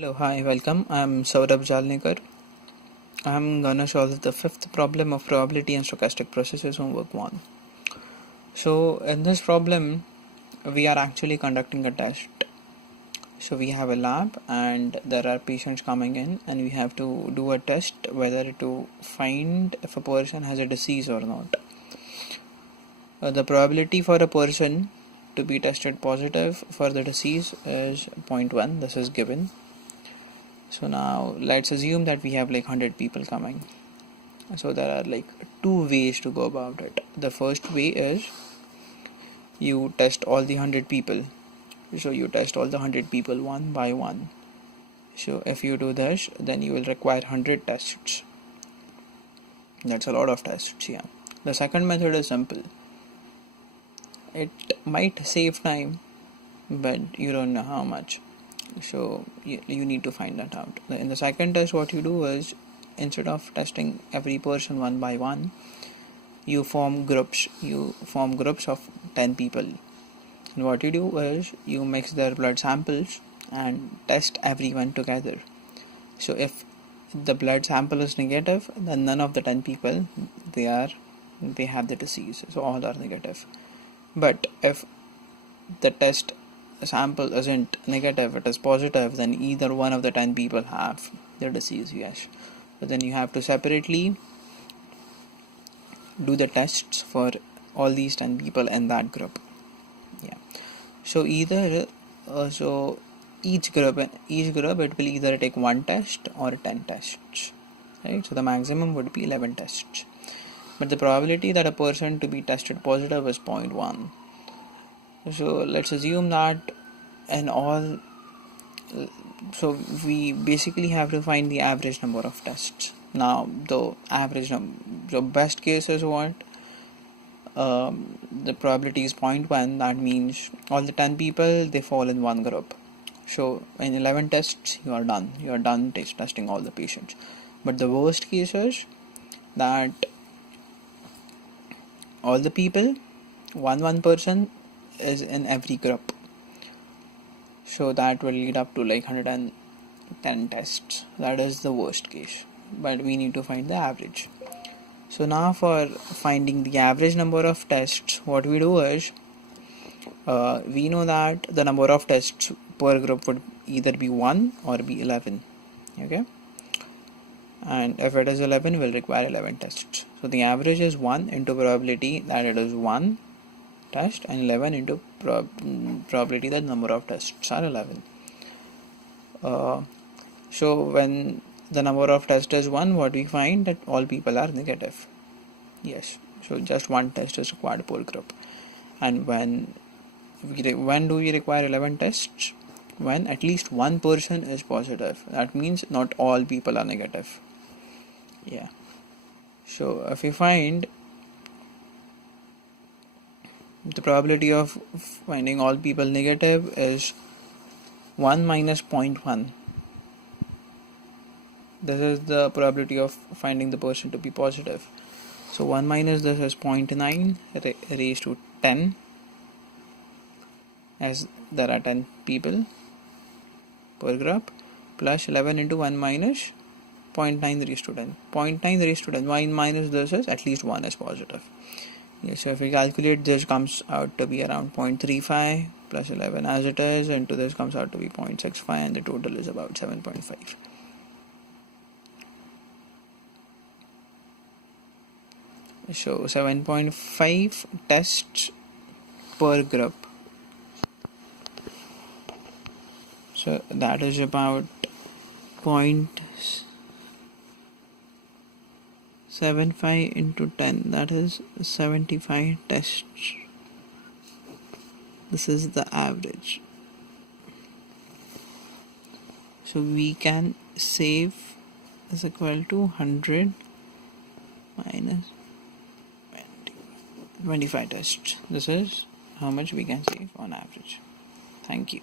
Hello, hi, welcome. I'm Saurabh Jalnikar. I'm gonna solve the fifth problem of probability and stochastic processes homework 1. So, in this problem, we are actually conducting a test. So, we have a lab and there are patients coming in, and we have to do a test whether to find if a person has a disease or not. The probability for a person to be tested positive for the disease is 0.1. This is given. So now let's assume that we have like 100 people coming. So there are like two ways to go about it. The first way is you test all the 100 people. So you test all the 100 people one by one. So if you do this, then you will require 100 tests. That's a lot of tests, yeah. The second method is simple. It might save time, but you don't know how much. So you need to find that out. In the second test, what you do is, instead of testing every person one by one, you form groups of 10 people, and what you do is you mix their blood samples and test everyone together. So if the blood sample is negative, then none of the 10 people they have the disease, so all are negative. But if the test sample isn't negative, it is positive, then either one of the 10 people have the disease, yes. So then you have to separately do the tests for all these 10 people in that group, yeah. So either so each group it will either take one test or 10 tests, right? So the maximum would be 11 tests, but the probability that a person to be tested positive is 0.1. So let's assume that in all, so we basically have to find the average number of tests. Now the average so best case is what, the probability is 0.1. That means all the 10 people they fall in one group. So in 11 tests you are done testing all the patients. But the worst case is that all the people, one person is in every group. So that will lead up to like 110 tests. That is the worst case, but we need to find the average. So now for finding the average number of tests, what we do is, we know that the number of tests per group would either be 1 or be 11, okay, and if it is 11, we'll require 11 tests. So the average is 1 into probability that it is 1 test, and 11 into probability that number of tests are 11. So when the number of tests is 1, what we find that all people are negative, yes. So just one test is required per group. And when do we require 11 tests? When at least one person is positive. That means not all people are negative, yeah. So if we find the probability of finding all people negative is 1 minus 0.1. This is the probability of finding the person to be positive. So 1 minus this is 0.9 raised to 10, as there are 10 people per group, plus 11 into 1 minus 0.9 raised to 10. 0.9 raised to 10. 1 minus this is at least 1 is positive. Yeah, so if we calculate, this comes out to be around 0.35 plus 11 as it is, into this comes out to be 0.65, and the total is about 7.5. So 7.5 tests per group. So that is about 0.75 into 10, that is 75 tests. This is the average. So we can save is equal to 100 minus 25 tests. This is how much we can save on average. Thank you.